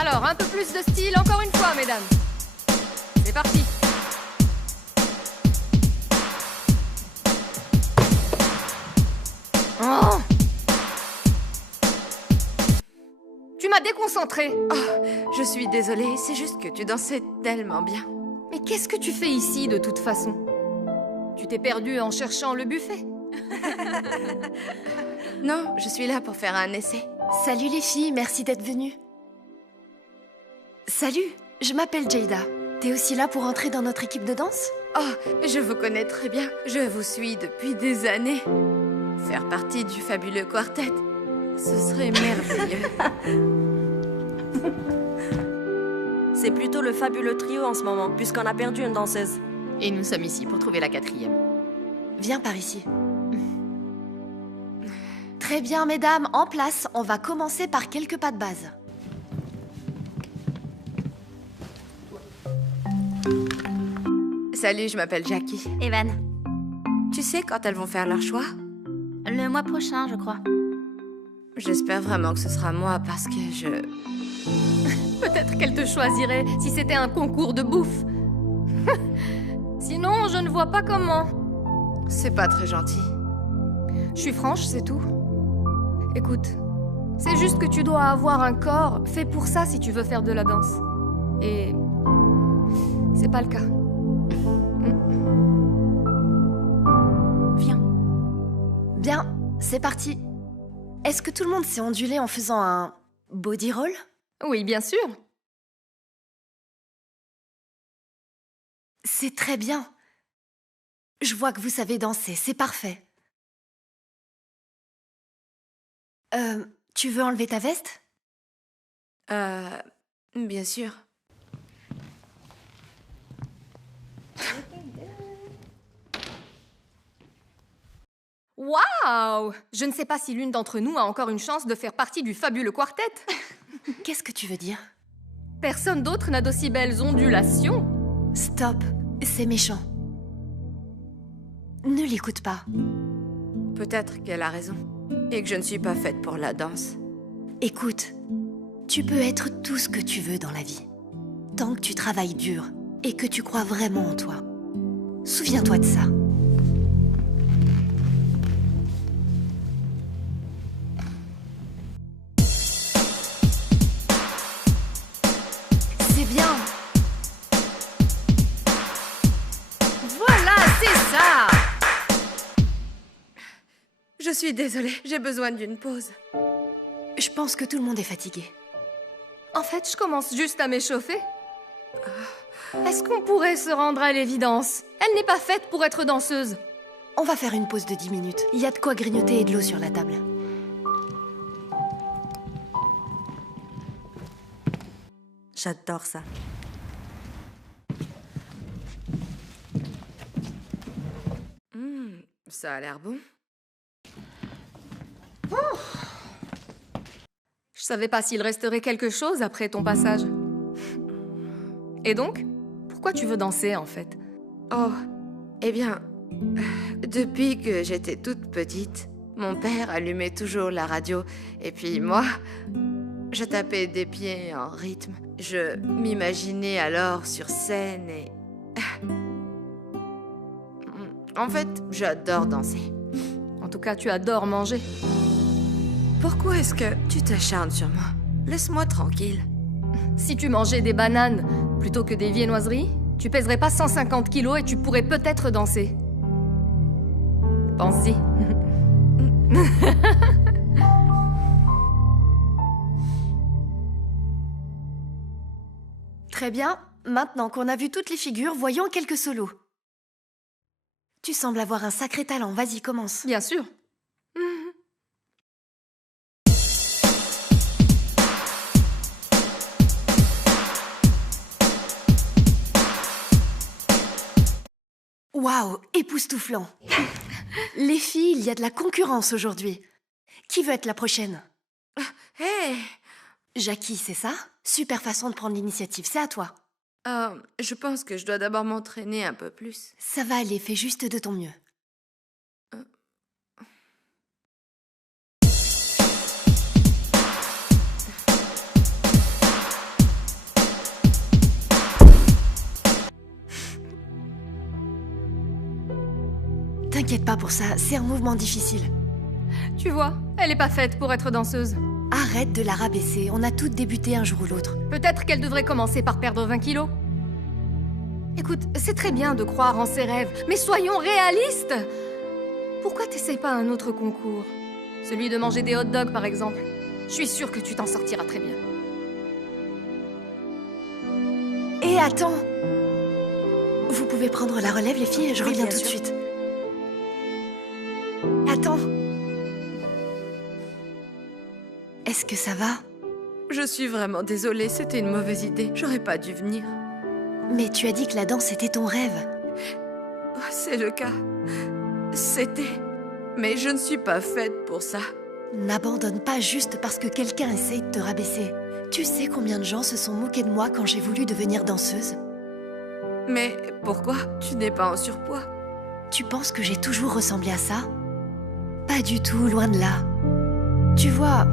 Alors, un peu plus de style, encore une fois, mesdames. C'est parti. Oh, tu m'as déconcentrée. Oh, je suis désolée, c'est juste que tu dansais tellement bien. Mais qu'est-ce que tu fais ici, de toute façon? Tu t'es perdue en cherchant le buffet? Non, je suis là pour faire un essai. Salut les filles, merci d'être venues. Salut, je m'appelle Jada. T'es aussi là pour entrer dans notre équipe de danse? Oh, je vous connais très bien. Je vous suis depuis des années. Faire partie du fabuleux quartet, ce serait merveilleux. C'est plutôt le fabuleux trio en ce moment, puisqu'on a perdu une danseuse. Et nous sommes ici pour trouver la 4e. Viens par ici. Très bien, mesdames, en place. On va commencer par quelques pas de base. Salut, je m'appelle Jackie. Evan, Tu sais quand elles vont faire leur choix? le mois prochain, je crois. J'espère vraiment que ce sera moi parce que je... Peut-être qu'elle te choisirait si c'était un concours de bouffe. Sinon, je ne vois pas comment. C'est pas très gentil. Je suis franche, c'est tout. Écoute, c'est juste que tu dois avoir un corps fait pour ça si tu veux faire de la danse. Et c'est pas le cas. Viens. Bien, c'est parti. Est-ce que tout le monde s'est ondulé en faisant un body roll? Oui, bien sûr. C'est très bien. Je vois que vous savez danser, c'est parfait. Tu veux enlever ta veste? Bien sûr. Waouh! Je ne sais pas si l'une d'entre nous a encore une chance de faire partie du fabuleux quartet. Qu'est-ce que tu veux dire? Personne d'autre n'a d'aussi belles ondulations. Stop, c'est méchant. Ne l'écoute pas. Peut-être qu'elle a raison. Et que je ne suis pas faite pour la danse. Écoute, tu peux être tout ce que tu veux dans la vie. Tant que tu travailles dur et que tu crois vraiment en toi. Souviens-toi de ça. C'est bien. Voilà, c'est ça! Je suis désolée, j'ai besoin d'une pause. Je pense que tout le monde est fatigué. En fait, je commence juste à m'échauffer. Est-ce qu'on pourrait se rendre à l'évidence? Elle n'est pas faite pour être danseuse. On va faire une pause de 10 minutes. Il y a de quoi grignoter et de l'eau sur la table. J'adore ça. Ça a l'air bon. Je savais pas s'il resterait quelque chose après ton passage. Et donc? Pourquoi tu veux danser, en fait? Oh, eh bien, depuis que j'étais toute petite, mon père allumait toujours la radio. Et puis moi, je tapais des pieds en rythme. Je m'imaginais alors sur scène et... En fait, j'adore danser. En tout cas, tu adores manger. Pourquoi est-ce que tu t'acharnes sur moi? Laisse-moi tranquille. Si tu mangeais des bananes plutôt que des viennoiseries, tu pèserais pas 150 kilos et tu pourrais peut-être danser. Pense-y. Très bien. Maintenant qu'on a vu toutes les figures, voyons quelques solos. Tu sembles avoir un sacré talent. Vas-y, commence. Bien sûr. Waouh, époustouflant. Les filles, il y a de la concurrence aujourd'hui. Qui veut être la prochaine? Hé! Jackie, c'est ça? Super façon de prendre l'initiative, c'est à toi. Je pense que je dois d'abord m'entraîner un peu plus. Ça va aller, fais juste de ton mieux. t'inquiète pas pour ça, c'est un mouvement difficile. Tu vois, elle est pas faite pour être danseuse. Arrête de la rabaisser, on a toutes débuté un jour ou l'autre. Peut-être qu'elle devrait commencer par perdre 20 kilos. Écoute, c'est très bien de croire en ses rêves, mais soyons réalistes. Pourquoi t'essayes pas un autre concours? Celui de manger des hot dogs, par exemple. Je suis sûre que tu t'en sortiras très bien. Et attends! Vous pouvez prendre la relève, les filles, je Oui, reviens bien tout de sûr. suite. Attends. Est-ce que ça va? Je suis vraiment désolée, c'était une mauvaise idée. J'aurais pas dû venir. Mais tu as dit que la danse était ton rêve. Oh, c'est le cas. C'était. Mais je ne suis pas faite pour ça. N'abandonne pas juste parce que quelqu'un essaye de te rabaisser. Tu sais combien de gens se sont moqués de moi quand j'ai voulu devenir danseuse? Mais pourquoi? Tu n'es pas en surpoids. Tu penses que j'ai toujours ressemblé à ça? Pas du tout, loin de là. Tu vois,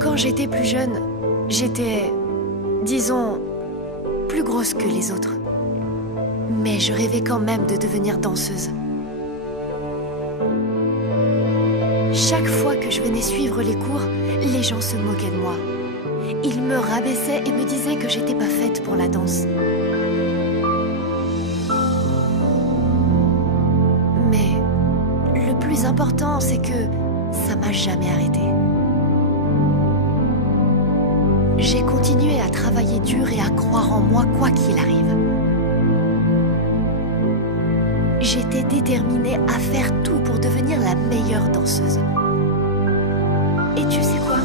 quand j'étais plus jeune, j'étais, disons, plus grosse que les autres. Mais je rêvais quand même de devenir danseuse. Chaque fois que je venais suivre les cours, les gens se moquaient de moi. Ils me rabaissaient et me disaient que j'étais pas faite pour la danse. Mais le plus important, c'est que ça m'a jamais arrêtée. J'ai continué à travailler dur et à croire en moi quoi qu'il arrive. J'étais déterminée à faire tout pour devenir la meilleure danseuse. Et tu sais quoi?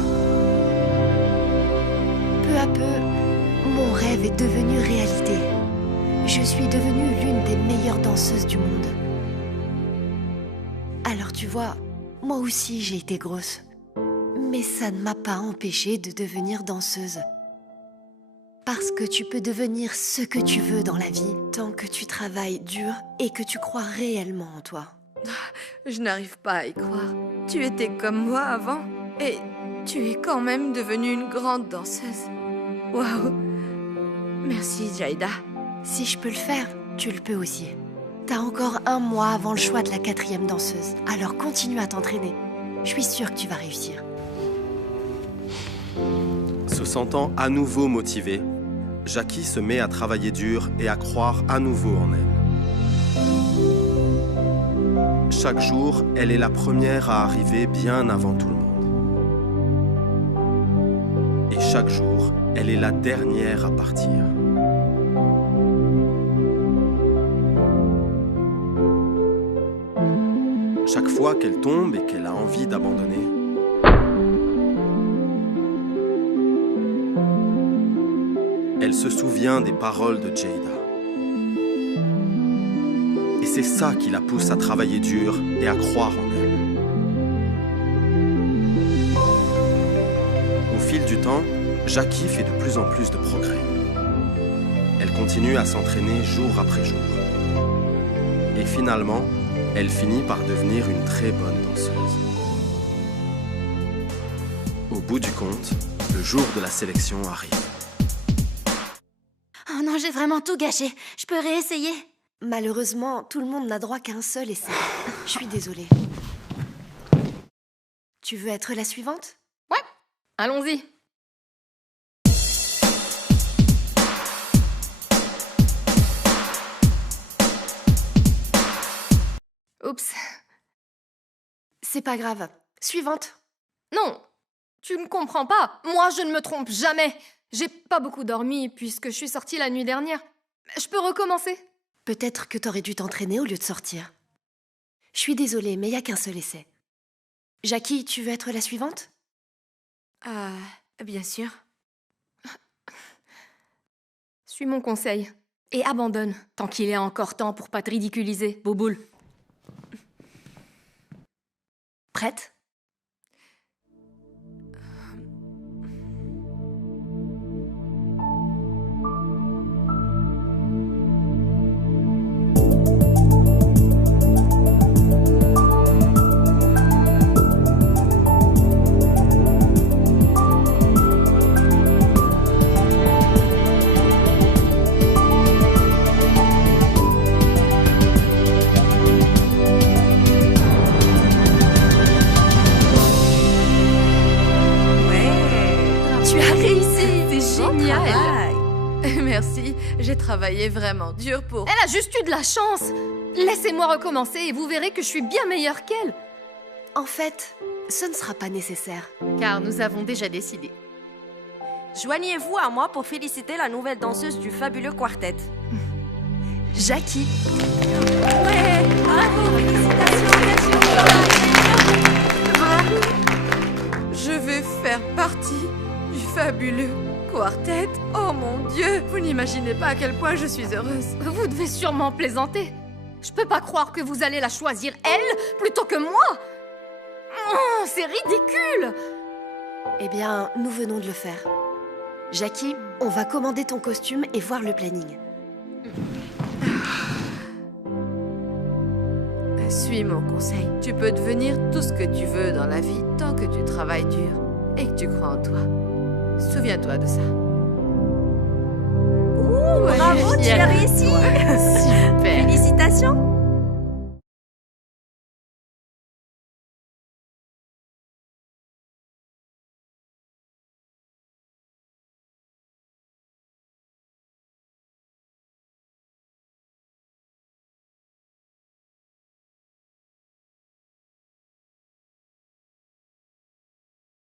Peu à peu, mon rêve est devenu réalité. Je suis devenue l'une des meilleures danseuses du monde. Alors tu vois, moi aussi j'ai été grosse. Mais ça ne m'a pas empêchée de devenir danseuse. Parce que tu peux devenir ce que tu veux dans la vie tant que tu travailles dur et que tu crois réellement en toi. Je n'arrive pas à y croire. Tu étais comme moi avant et tu es quand même devenue une grande danseuse. Waouh! Merci, Jayda. Si je peux le faire, tu le peux aussi. T'as encore 1 mois avant le choix de la 4e danseuse. Alors continue à t'entraîner. Je suis sûre que tu vas réussir. Se sentant à nouveau motivée, Jackie se met à travailler dur et à croire à nouveau en elle. Chaque jour, elle est la première à arriver bien avant tout le monde. Et chaque jour, elle est la dernière à partir. Chaque fois qu'elle tombe et qu'elle a envie d'abandonner, elle se souvient des paroles de Jayda. Et c'est ça qui la pousse à travailler dur et à croire en elle. Au fil du temps, Jackie fait de plus en plus de progrès. Elle continue à s'entraîner jour après jour. Et finalement, elle finit par devenir une très bonne danseuse. Au bout du compte, le jour de la sélection arrive. Oh non, j'ai vraiment tout gâché. Je peux réessayer? Malheureusement, tout le monde n'a droit qu'à un seul essai. Je suis désolée. Tu veux être la suivante? Ouais, allons-y. Oups. C'est pas grave. Suivante. Non, tu ne comprends pas. Moi, je ne me trompe jamais. J'ai pas beaucoup dormi puisque je suis sortie la nuit dernière. Je peux recommencer? Peut-être que t'aurais dû t'entraîner au lieu de sortir. Je suis désolée, mais il n'y a qu'un seul essai. Jackie, tu veux être la suivante? Bien sûr. Suis mon conseil et abandonne tant qu'il est encore temps pour pas te ridiculiser, Bouboule. Prête? merci. J'ai travaillé vraiment dur pour... Elle a juste eu de la chance. Laissez-moi recommencer et vous verrez que je suis bien meilleure qu'elle. En fait, ce ne sera pas nécessaire. Car nous avons déjà décidé. Joignez-vous à moi pour féliciter la nouvelle danseuse du fabuleux quartet. Jackie. Ouais, bravo, félicitations. Je vais faire partie du fabuleux quartet. Oh mon Dieu, vous n'imaginez pas à quel point je suis heureuse. Vous devez sûrement plaisanter. Je peux pas croire que vous allez la choisir, elle, plutôt que moi. Oh, c'est ridicule. Eh bien, nous venons de le faire. Jackie, on va commander ton costume et voir le planning. Suis mon conseil. Tu peux devenir tout ce que tu veux dans la vie tant que tu travailles dur et que tu crois en toi. Souviens-toi de ça. Ouh, bravo, tu as réussi.